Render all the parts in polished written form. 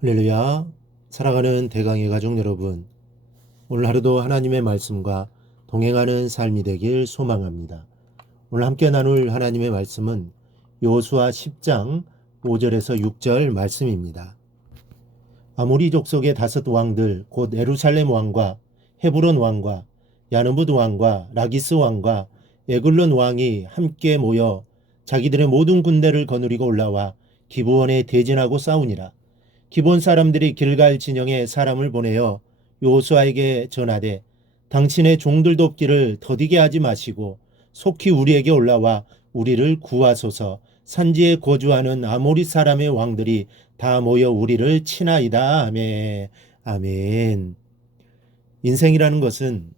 할렐루야. 사랑하는 대강의 가족 여러분, 오늘 하루도 하나님의 말씀과 동행하는 삶이 되길 소망합니다. 오늘 함께 나눌 하나님의 말씀은 여호수아 10장 5절에서 6절 말씀입니다. 아모리 족속의 다섯 왕들 곧 예루살렘 왕과 헤브론 왕과 야느뭇 왕과 라기스 왕과 에글론 왕이 함께 모여 자기들의 모든 군대를 거느리고 올라와 기브온에 대진하고 싸우니라. 기브온 사람들이 길갈 진영에 사람을 보내어 여호수아에게 전하되 당신의 종들 돕기를 더디게 하지 마시고 속히 우리에게 올라와 우리를 구하소서. 산지에 거주하는 아모리 사람의 왕들이 다 모여 우리를 치나이다. 아멘. 아멘. 인생이라는 것은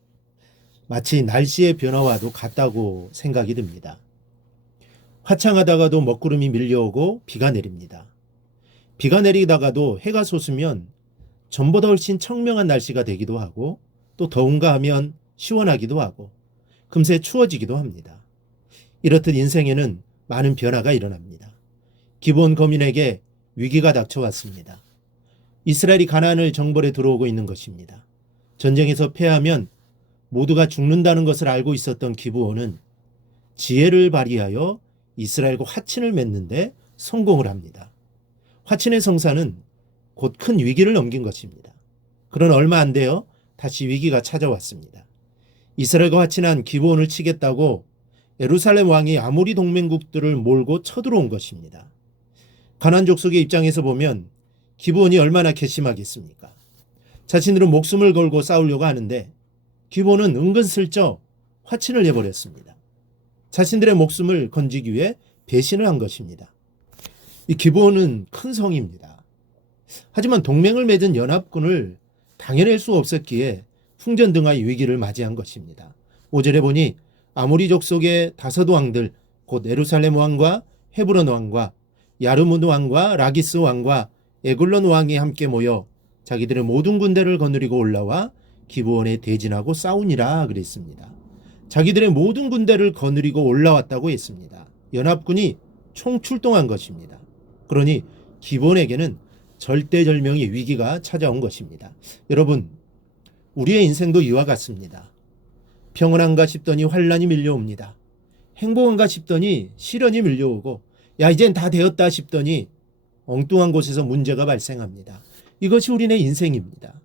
마치 날씨의 변화와도 같다고 생각이 듭니다. 화창하다가도 먹구름이 밀려오고 비가 내립니다. 비가 내리다가도 해가 솟으면 전보다 훨씬 청명한 날씨가 되기도 하고 또 더운가 하면 시원하기도 하고 금세 추워지기도 합니다. 이렇듯 인생에는 많은 변화가 일어납니다. 기브온 거민에게 위기가 닥쳐왔습니다. 이스라엘이 가나안을 정벌에 들어오고 있는 것입니다. 전쟁에서 패하면 모두가 죽는다는 것을 알고 있었던 기브온은 지혜를 발휘하여 이스라엘과 화친을 맺는데 성공을 합니다. 화친의 성사는 곧 큰 위기를 넘긴 것입니다. 그런 얼마 안 되어 다시 위기가 찾아왔습니다. 이스라엘과 화친한 기브온을 치겠다고 예루살렘 왕이 아모리 동맹국들을 몰고 쳐들어온 것입니다. 가나안 족속의 입장에서 보면 기브온이 얼마나 괘씸하겠습니까? 자신들은 목숨을 걸고 싸우려고 하는데 기브온은 은근슬쩍 화친을 내버렸습니다. 자신들의 목숨을 건지기 위해 배신을 한 것입니다. 이 기브온은 큰 성입니다. 하지만 동맹을 맺은 연합군을 당해낼 수 없었기에 풍전등화의 위기를 맞이한 것입니다. 5절에 보니 아모리 족속의 다섯 왕들 곧 예루살렘 왕과 헤브론 왕과 야르무드 왕과 라기스 왕과 에글론 왕이 함께 모여 자기들의 모든 군대를 거느리고 올라와 기브온에 대진하고 싸우니라 그랬습니다. 자기들의 모든 군대를 거느리고 올라왔다고 했습니다. 연합군이 총출동한 것입니다. 그러니 기브온에게는 절대절명의 위기가 찾아온 것입니다. 여러분, 우리의 인생도 이와 같습니다. 평온한가 싶더니 환란이 밀려옵니다. 행복한가 싶더니 시련이 밀려오고 이젠 다 되었다 싶더니 엉뚱한 곳에서 문제가 발생합니다. 이것이 우리네 인생입니다.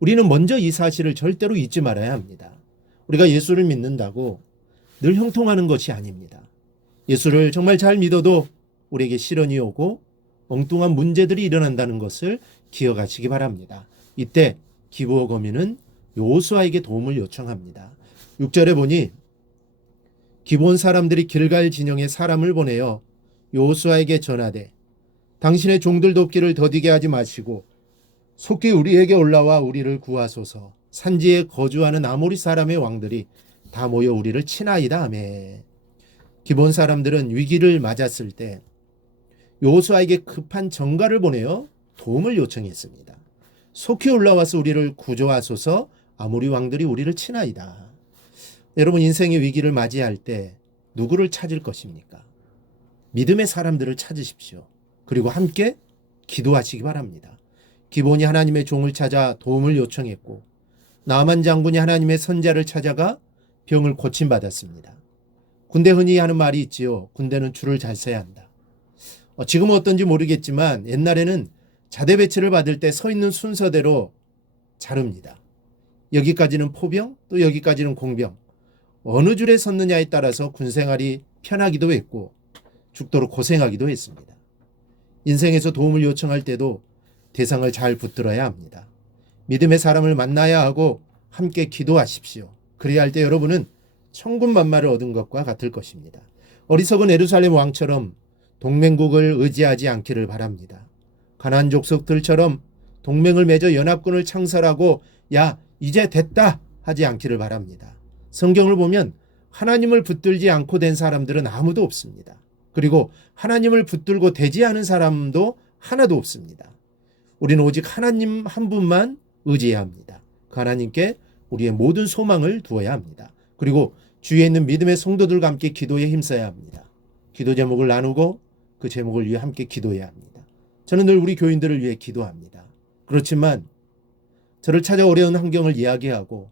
우리는 먼저 이 사실을 절대로 잊지 말아야 합니다. 우리가 예수를 믿는다고 늘 형통하는 것이 아닙니다. 예수를 정말 잘 믿어도 우리에게 시련이 오고 엉뚱한 문제들이 일어난다는 것을 기억하시기 바랍니다. 이때 기브온 거민은 여호수아에게 도움을 요청합니다. 6절에 보니 기브온 사람들이 길갈 진영에 사람을 보내어 여호수아에게 전하되 당신의 종들 돕기를 더디게 하지 마시고 속히 우리에게 올라와 우리를 구하소서. 산지에 거주하는 아모리 사람의 왕들이 다 모여 우리를 치나이다. 아멘. 기브온 사람들은 위기를 맞았을 때 여호수아에게 급한 전가를 보내어 도움을 요청했습니다. 속히 올라와서 우리를 구조하소서. 아모리 왕들이 우리를 치나이다. 여러분, 인생의 위기를 맞이할 때 누구를 찾을 것입니까? 믿음의 사람들을 찾으십시오. 그리고 함께 기도하시기 바랍니다. 기브온이 하나님의 종을 찾아 도움을 요청했고 나만 장군이 하나님의 선자를 찾아가 병을 고침받았습니다. 군대 흔히 하는 말이 있지요. 군대는 줄을 잘 서야 한다. 지금은 어떤지 모르겠지만 옛날에는 자대 배치를 받을 때 서 있는 순서대로 자릅니다. 여기까지는 포병, 또 여기까지는 공병. 어느 줄에 섰느냐에 따라서 군생활이 편하기도 했고 죽도록 고생하기도 했습니다. 인생에서 도움을 요청할 때도 대상을 잘 붙들어야 합니다. 믿음의 사람을 만나야 하고 함께 기도하십시오. 그래야 할 때 여러분은 천군만마를 얻은 것과 같을 것입니다. 어리석은 예루살렘 왕처럼 동맹국을 의지하지 않기를 바랍니다. 가나안 족속들처럼 동맹을 맺어 연합군을 창설하고 이제 됐다 하지 않기를 바랍니다. 성경을 보면 하나님을 붙들지 않고 된 사람들은 아무도 없습니다. 그리고 하나님을 붙들고 되지 않은 사람도 하나도 없습니다. 우리는 오직 하나님 한 분만 의지해야 합니다. 그 하나님께 우리의 모든 소망을 두어야 합니다. 그리고 주위에 있는 믿음의 성도들과 함께 기도에 힘써야 합니다. 기도 제목을 나누고 그 제목을 위해 함께 기도해야 합니다. 저는 늘 우리 교인들을 위해 기도합니다. 그렇지만 저를 찾아 어려운 환경을 이야기하고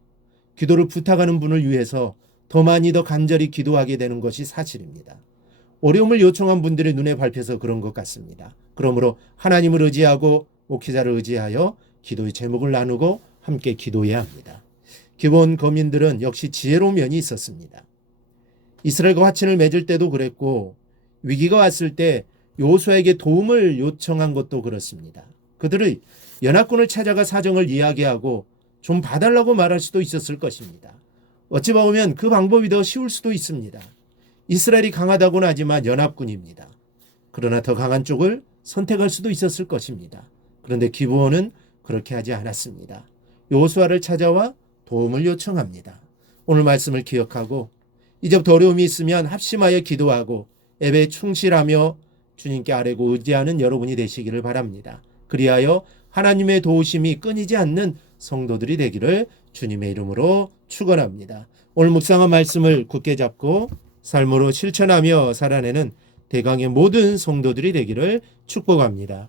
기도를 부탁하는 분을 위해서 더 많이 더 간절히 기도하게 되는 것이 사실입니다. 어려움을 요청한 분들의 눈에 밟혀서 그런 것 같습니다. 그러므로 하나님을 의지하고 목회자를 의지하여 기도의 제목을 나누고 함께 기도해야 합니다. 기브온 거민들은 역시 지혜로운 면이 있었습니다. 이스라엘과 화친을 맺을 때도 그랬고 위기가 왔을 때 여호수아에게 도움을 요청한 것도 그렇습니다. 그들의 연합군을 찾아가 사정을 이야기하고 좀 봐달라고 말할 수도 있었을 것입니다. 어찌 보면 그 방법이 더 쉬울 수도 있습니다. 이스라엘이 강하다고는 하지만 연합군입니다. 그러나 더 강한 쪽을 선택할 수도 있었을 것입니다. 그런데 기브온은 그렇게 하지 않았습니다. 여호수아를 찾아와 도움을 요청합니다. 오늘 말씀을 기억하고 이제부터 어려움이 있으면 합심하여 기도하고 예배에 충실하며 주님께 아뢰고 의지하는 여러분이 되시기를 바랍니다. 그리하여 하나님의 도우심이 끊이지 않는 성도들이 되기를 주님의 이름으로 축원합니다. 오늘 묵상한 말씀을 굳게 잡고 삶으로 실천하며 살아내는 대강의 모든 성도들이 되기를 축복합니다.